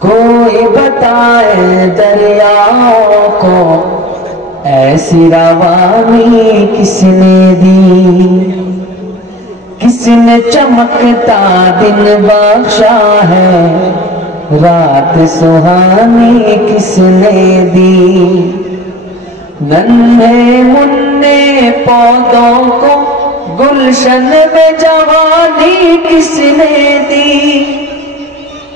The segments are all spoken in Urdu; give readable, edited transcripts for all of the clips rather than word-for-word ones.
کوئی بتائے دریاؤں کو ایسی روانی کس نے دی، کس نے چمکتا دن بخشا ہے، رات سہانی کس نے دی، ننھے منھے پودوں کو گلشن میں جوانی کس نے دی،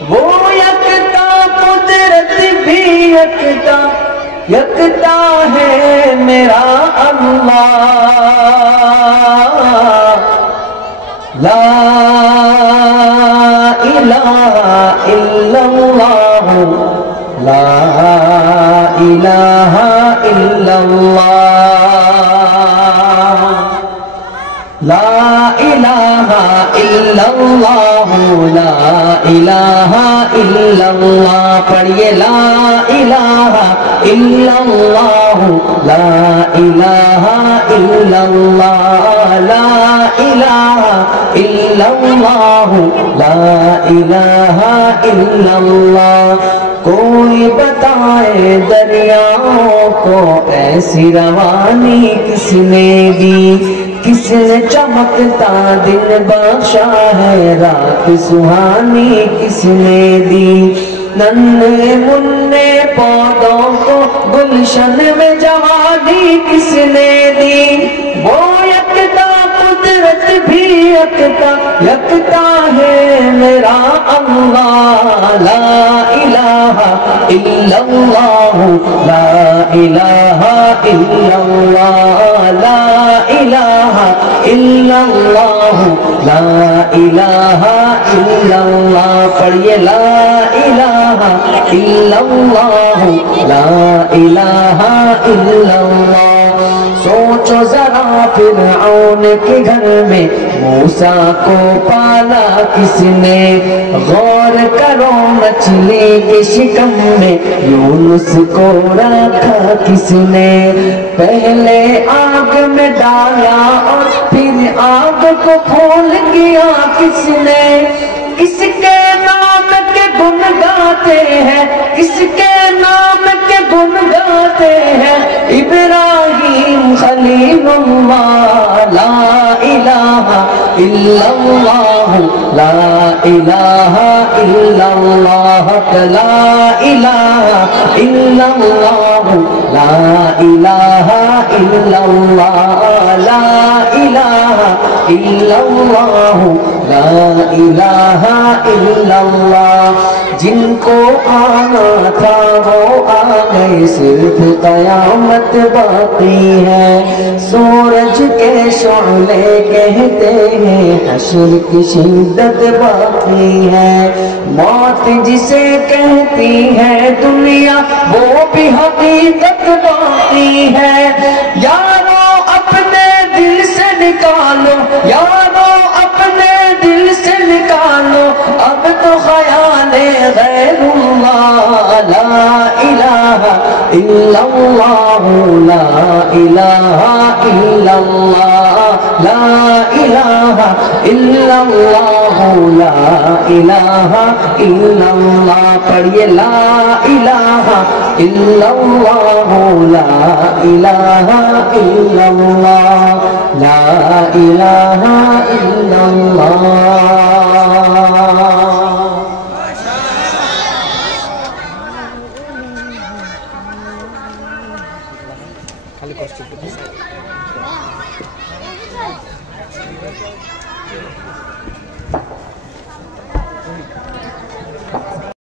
وہ یکتا قدرت بھی یکتا، یکتا ہے میرا اللہ، لا الہ الا اللہ، لا الہ الا اللہ، لا الہ الا اللہ، لا الہ الا اللہ، پڑھئے لا الہ الا اللہ، لا الہ الا اللہ، لا الہ الا اللہ، لا الہ الا اللہ، کوئی بتائے دریاؤں کو ایسی روانی کس نے دی، کس نے چمکتا دن بخشا ہے، رات سہانی کس نے دی، ننھے منھے پودوں کو گلشن میں جوانی کس نے دی، وہ یکتا قدرت بھی یکتا، یکتا ہے میرا اللہ، لا الہ الا اللہ، لا الہ الا اللہ، لا الہ الا اللہ، لا الہ الا اللہ، پڑھئے لا الہ الا اللہ، لا الہ الا اللہ، سوچو ذرا فرعون کے گھر میں موسیٰ کو پالا کس نے، غور کرو مچھلی کے شکم میں یونس کو رکھا کس نے، پہلے آگ میں ڈالا اور پھر آگ کو کھول کیا کس نے، کس کے نام کے گن گاتے ہیں، کس کے نام کے گن گاتے ہیں، ابراہیم خلیل اللہ، لا الہ الا اللہ، لا الہ الا اللہ، لا الہ الا اللہ، لا الہ الا اللہ، لا الہ الا اللہ، لا الہ الا اللہ، جن کو آنا تھا وہ آ گئے، صرف قیامت باقی ہے، سورج کے شعلے کہتے ہیں حشر کی شدت باقی ہے، موت جسے کہتی ہے دنیا وہ بھی حقیقت باقی ہے، یارو اپنے دل سے نکالو، یارو اپنے دل سے نکالو اب تو خیال غیر اللہ، لا الہ الا اللہ، لا الہ الا اللہ، لا الہ الا اللہ، لا الہ الا اللہ، پڑھئے لا الہ الا اللہ، لا الہ الا اللہ، لا الہ الا اللہ۔